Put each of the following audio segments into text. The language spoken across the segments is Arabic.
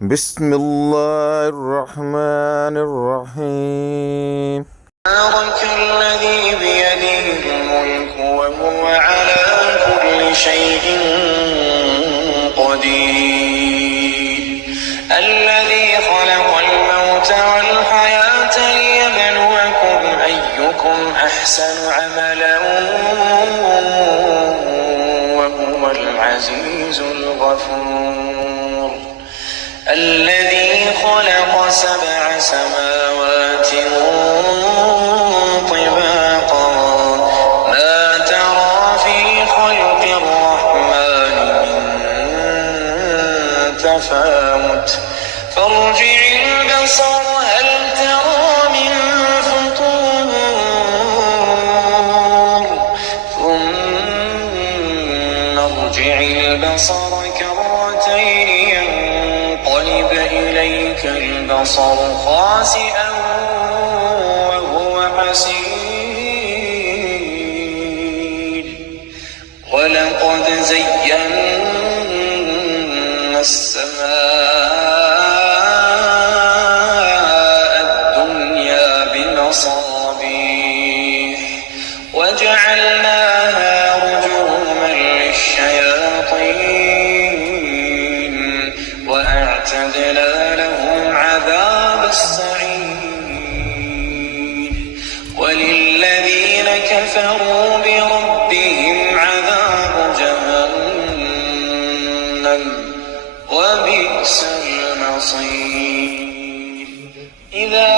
بسم الله الرحمن الرحيم. تبارك الذي بيده الملك وهو على كل شيء قدير. الذي خلق الموت والحياة ليبلوكم أيكم أحسن عملا وهو العزيز الغفور. الذي خلق 7 سماوات طباقا ما ترى في خلق الرحمن من تفاوت فارجع البصر هل ترى من فطور ثم ارجع البصر كرتين ينقلب إليك البصر خاسئا وهو حسير. ولقد زينا السماء الدنيا بمصابيح وجعلناها رجوما للشياطين وأعتدنا لهم عذاب السعير. وللذين كفروا بربهم عذاب جهنم وبئس المصير. إذا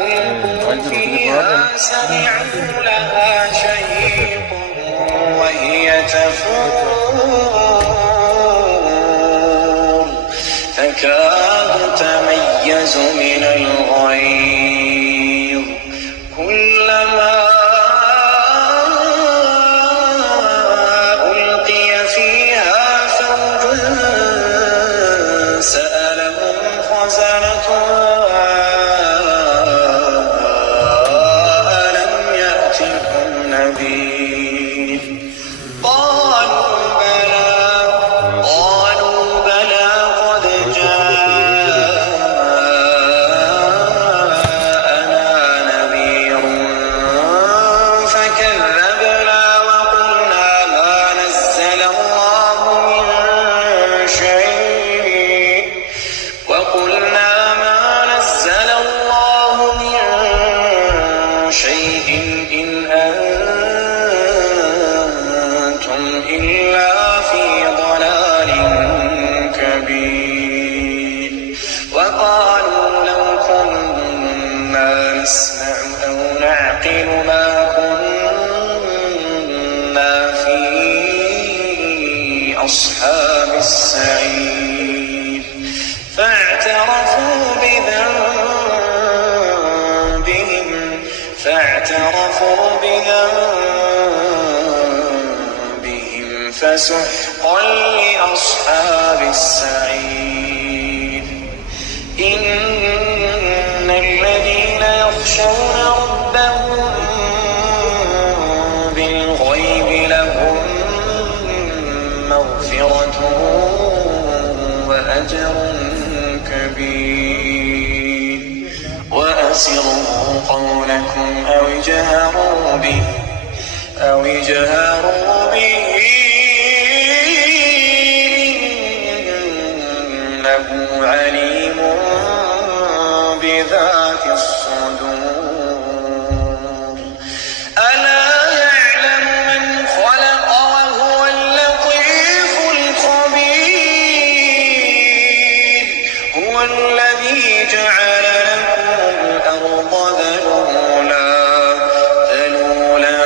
ألقوا فيها سمعوا لها شهيقا وهي تفور تكاد تميز من الغيظ كلما ألقي فيها فوج سألهم خزنتها ألم يأتكم نذير قالوا بلى قد جاءنا نذير فكذبنا وقلنا ما نزل الله من شيء إن أنتم إلا في ضلال كبير. وقالوا لو كنا نسمع أو نعقل ما كنا في أصحاب السعير. فاعترفوا بذنبهم فسحقا لأصحاب السعير. إن الذين يخشون ربهم بالغيب لهم مغفرة وأجر كبير. وأسروا قولكم أو اجهروا به إنه عليم بذات الصدور. ألا يعلم من خلق وهو اللطيف الخبير. هو الذي جعل لكم الأرض ذلولا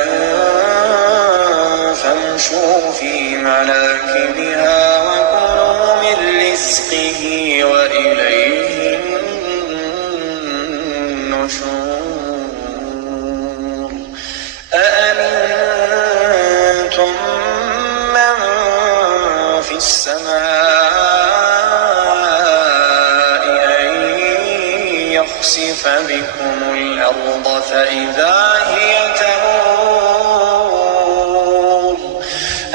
فامشوا في مناكبها وكلوا من رزقه وإليه النشور. أأمنتم من في السماء أن يخسف بكم الأرض فإذا هي تمور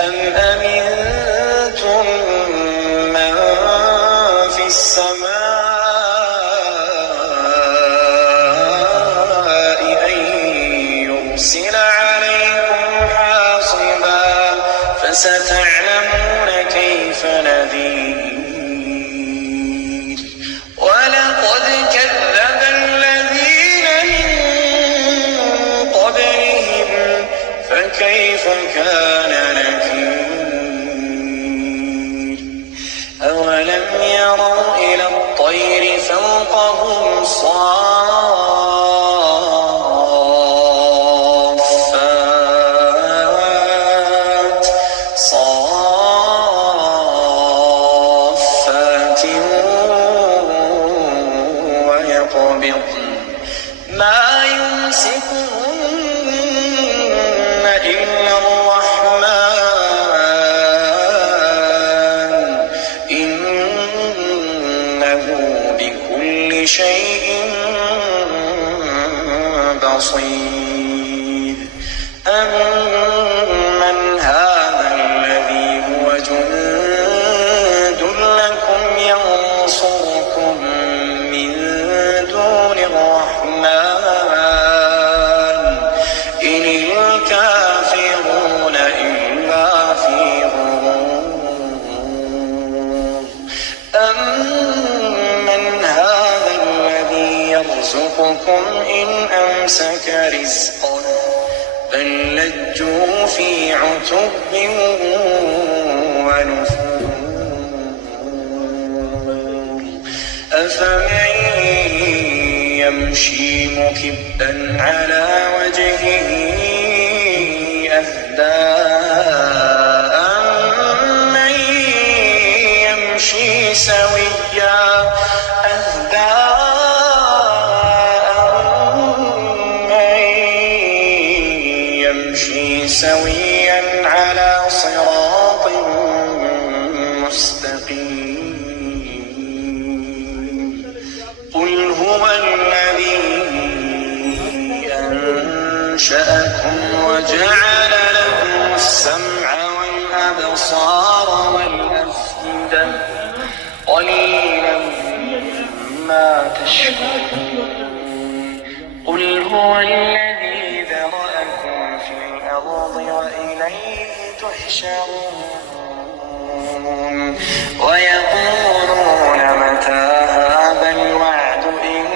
أم أمنتم فستعلمون كيف نذير. ولقد كذب الذين من قبلهم فكيف كان نكير. أولم يروا إلى الطير فوقهم صافات ويقبضن ما يمسكهن إلا الرحمن إنه بكل شيء بصير. أمن هذا الذي هو جند لكم ينصركم من دون الرحمن إن الكافرون إلا في غرور. أمن هذا الذي يرزقكم إن أمسك رزقه بل لجوا في عتب ونفور. أفمن يمشي مكبا على وجهه أهدى أمن يمشي سويا سويا على صراط مستقيم. قل هو الذي أنشأكم وجعل لكم السمع والأبصار والأفئدة قليلا ما تشكرون. قل هو الذي ذرأكم في الأرض وإليه تحشرون. ويقولون متى هذا الوعد إن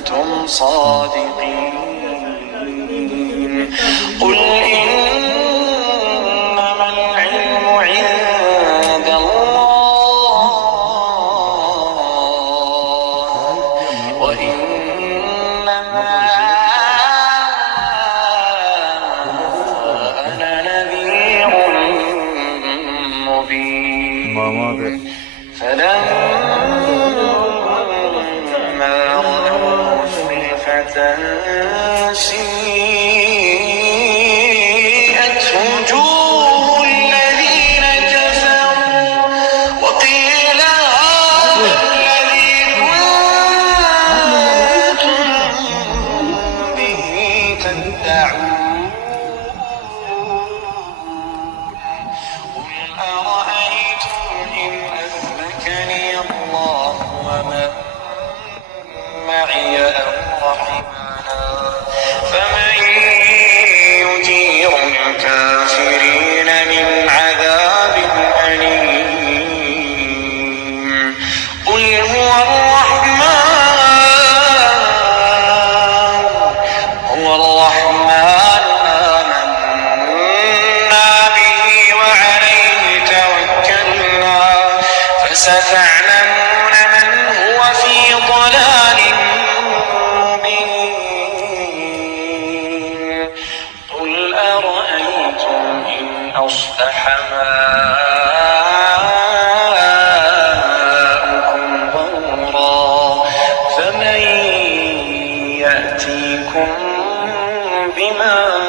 كنتم صادقين. قل إنما العلم عند الله وإنما فلما رأوا زلفة سيئت وجوه الذين كفروا وقيل هذا الذي كنتم به تدعون. قل أرأيتم إن أهلكني الله ومن معي أو رحمنا فمن يجير الكافرين من عذاب أليم. قل هو الرحمن آمنا به وعليه توكلنا فستعلمون من هو في ضلال مبين. قل أرأيتم إن أصبح ماؤكم غورا فمن يأتيكم بماء